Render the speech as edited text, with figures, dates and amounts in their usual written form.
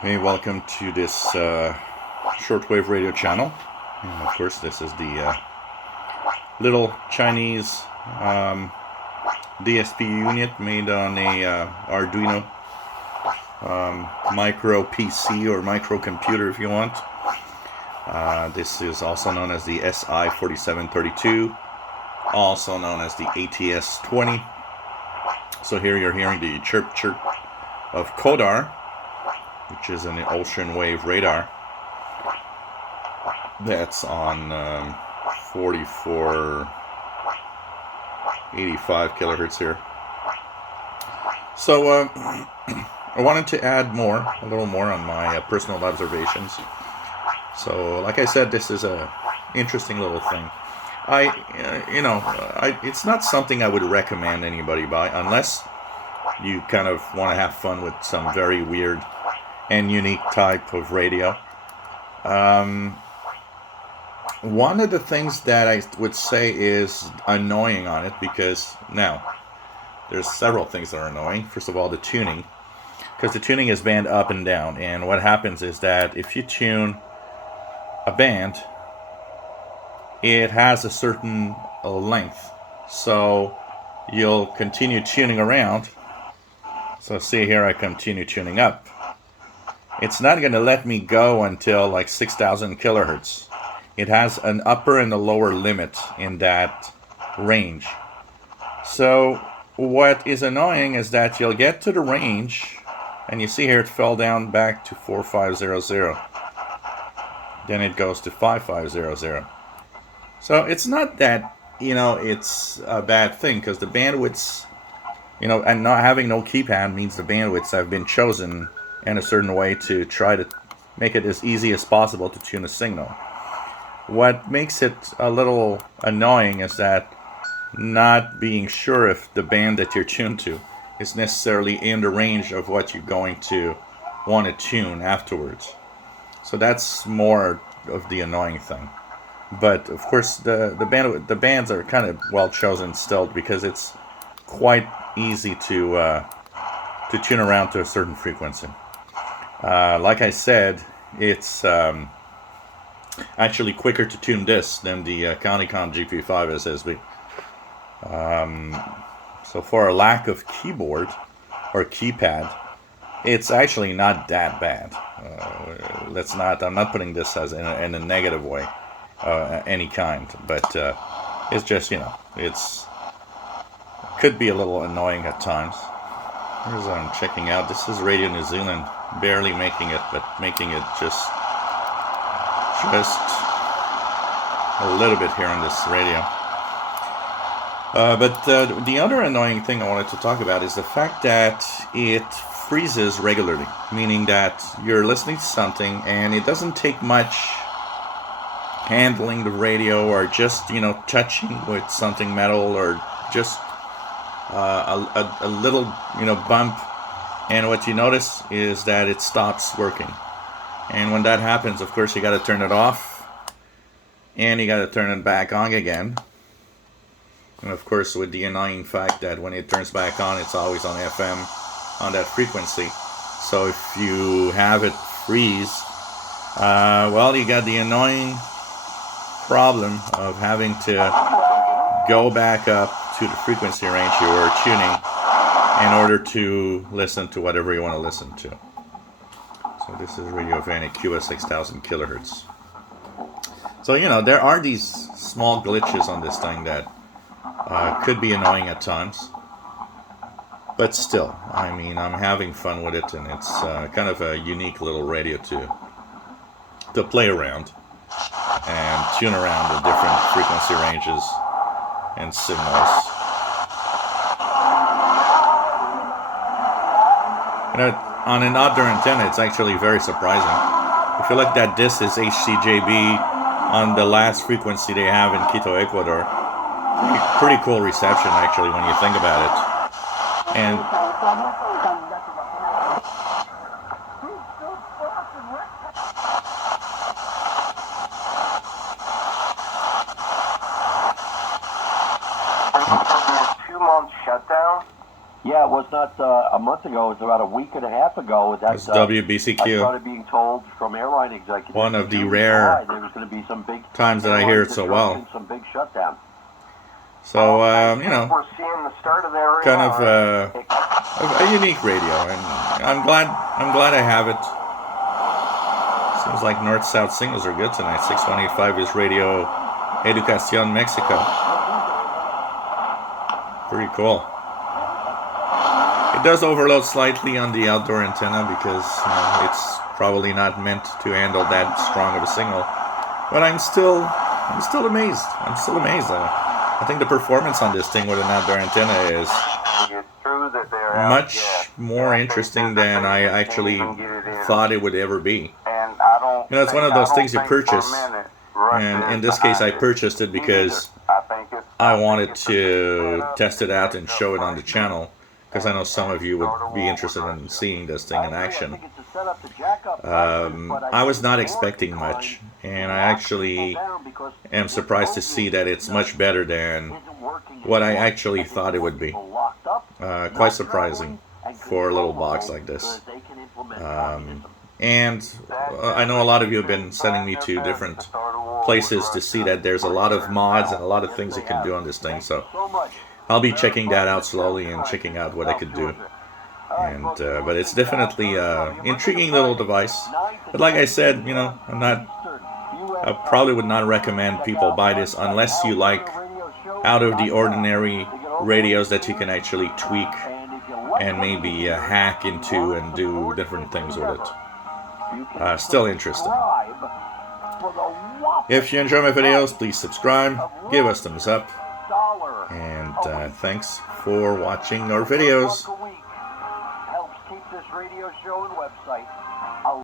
Hey, welcome to this shortwave radio channel. And of course, this is the little Chinese DSP unit made on a Arduino micro PC or microcomputer, if you want. This is also known as the SI4732, also known as the ATS20. So here you're hearing the chirp chirp of Kodar, which is an ocean wave radar that's on 4485 kilohertz here. So I wanted to add a little more on my personal observations. So like I said, this is a interesting little thing. It's not something I would recommend anybody buy unless you kind of want to have fun with some very weird and unique type of radio. One of the things that I would say is annoying on it, because now there's several things that are annoying. First of all, the tuning, because the tuning is band up and down, and what happens is that if you tune a band, it has a certain length, so you'll continue tuning around. So see here, I continue tuning up. It's not going to let me go until like 6,000 kilohertz. It has an upper and a lower limit in that range. So what is annoying is that you'll get to the range, and you see here it fell down back to 4500. Then it goes to 5500. So it's not that, it's a bad thing, because the bandwidths, and not having no keypad means the bandwidths have been chosen in a certain way to try to make it as easy as possible to tune a signal. What makes it a little annoying is that not being sure if the band that you're tuned to is necessarily in the range of what you're going to want to tune afterwards. So that's more of the annoying thing. But of course, the bands are kind of well chosen still, because it's quite easy to tune around to a certain frequency. Like I said, it's actually quicker to tune this than the Conicon GP5 SSB. So for a lack of keyboard or keypad, it's actually not that bad. I'm not putting this as in a negative way, any kind, but it's just, it's could be a little annoying at times. Here's what I'm checking out. This is Radio New Zealand, barely making it, but making it just a little bit here on this radio. But the other annoying thing I wanted to talk about is the fact that it freezes regularly, meaning that you're listening to something and it doesn't take much handling the radio or just, touching with something metal or just a little, bump, and what you notice is that it stops working. And when that happens, of course, you got to turn it off, and you got to turn it back on again. And of course, with the annoying fact that when it turns back on, it's always on FM, on that frequency. So if you have it freeze, you got the annoying problem of having to go back up to the frequency range you were tuning in order to listen to whatever you want to listen to. So this is Radio Vanny QS6000 kilohertz. So, there are these small glitches on this thing that could be annoying at times. But still, I'm having fun with it, and it's kind of a unique little radio to play around and tune around the different frequency ranges and signals. On an outdoor antenna, it's actually very surprising. If you look at this, is HCJB on the last frequency they have in Quito, Ecuador. Pretty cool reception, actually, when you think about it. And Two-month shutdown. Yeah, it was not a month ago. It was about a week and a half ago. That It's WBCQ. I started being told from airline executives. One of the rare there was going to be some big times that I hear it so well. Some big shutdown. So you know, we're seeing the start of that kind of a unique radio, and I'm glad I have it. Seems like north-south singles are good tonight. 6185 is Radio Educación Mexico. Pretty cool. It does overload slightly on the outdoor antenna because it's probably not meant to handle that strong of a signal. But I'm still amazed. I'm still amazed. I think the performance on this thing with an outdoor antenna is much more interesting than I actually thought it would ever be. You know, it's one of those things you purchase, and in this case I purchased it because I wanted to test it out and show it on the channel, because I know some of you would be interested in seeing this thing in action. I was not expecting much, and I actually am surprised to see that it's much better than what I actually thought it would be. Quite surprising for a little box like this. And I know a lot of you have been sending me to different places to see that there's a lot of mods and a lot of things you can do on this thing, so I'll be checking that out slowly and checking out what I could do. And but it's definitely an intriguing little device. But like I said, you know, I probably would not recommend people buy this unless you like out of the ordinary radios that you can actually tweak and maybe hack into and do different things with it. Still interesting. If you enjoy my videos, please subscribe, give us thumbs up, and thanks for watching our videos. Helps keep this radio show and website